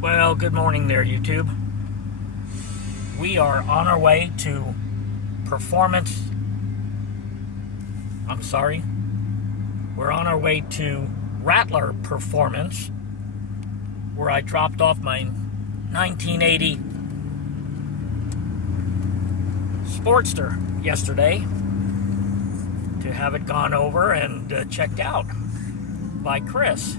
Well, good morning there, YouTube. We are on our way to We're on our way to Rattler Performance, where I dropped off my 1980 Sportster yesterday to have it gone over and checked out by Chris.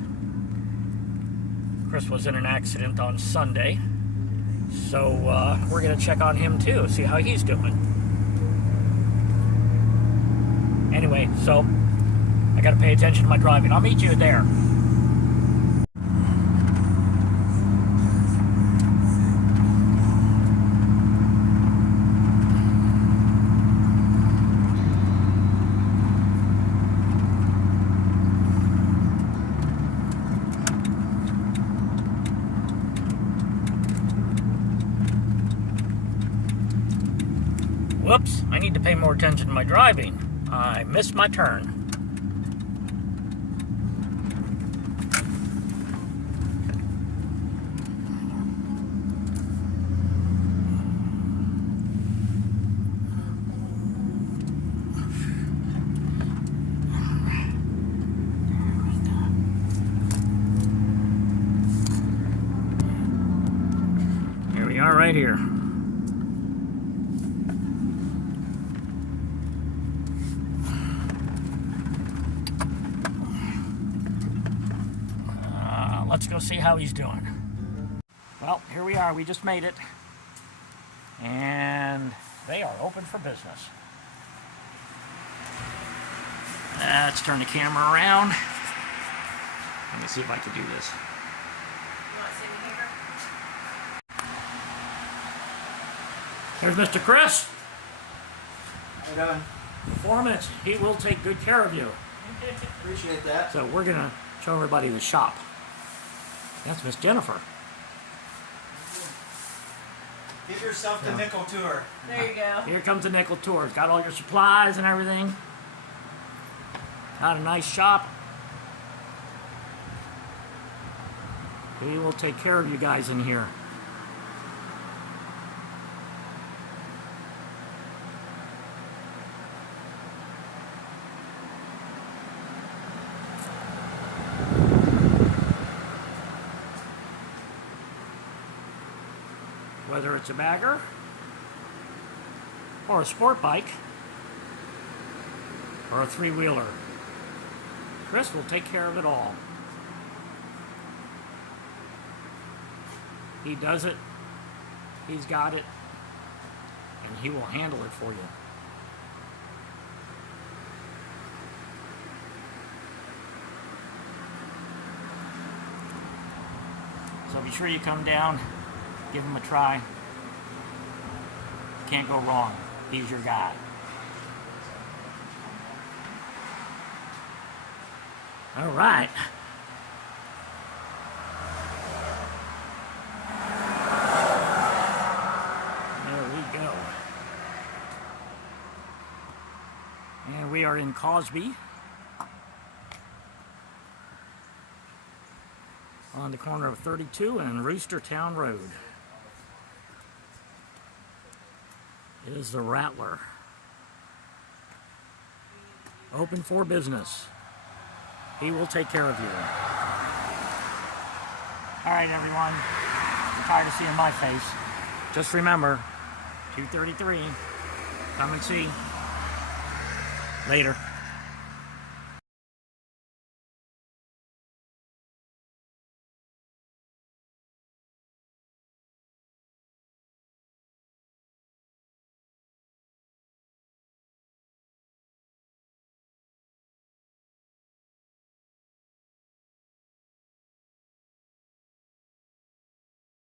Chris was in an accident on Sunday, so we're going to check on him too, see how he's doing. Anyway, so I got to pay attention to my driving. I'll meet you there. Whoops, I need to pay more attention to my driving. I missed my turn. Here we are right here. Let's go see how he's doing. Well, here we are. We just made it. And they are open for business. Let's turn the camera around. Let me see if I can do this. You want to see me here? There's Mr. Chris. How you doing? Performance. He will take good care of you. Appreciate that. So we're going to show everybody the shop. That's Miss Jennifer. Give yourself the nickel tour. There you go. Here comes the nickel tour. It's got all your supplies and everything. Got a nice shop. He will take care of you guys in here. Whether it's a bagger or a sport bike or a three-wheeler, Chris will take care of it all. He does it, he's got it, and he will handle it for you. So be sure you come down. Give him a try. Can't go wrong. He's your guy. All right. There we go. And we are in Cosby, on the corner of 32 and Roostertown Road. It is the Rattler. Open for business. He will take care of you. All right, everyone. I'm tired of seeing my face. Just remember, 233. Come and see. Later.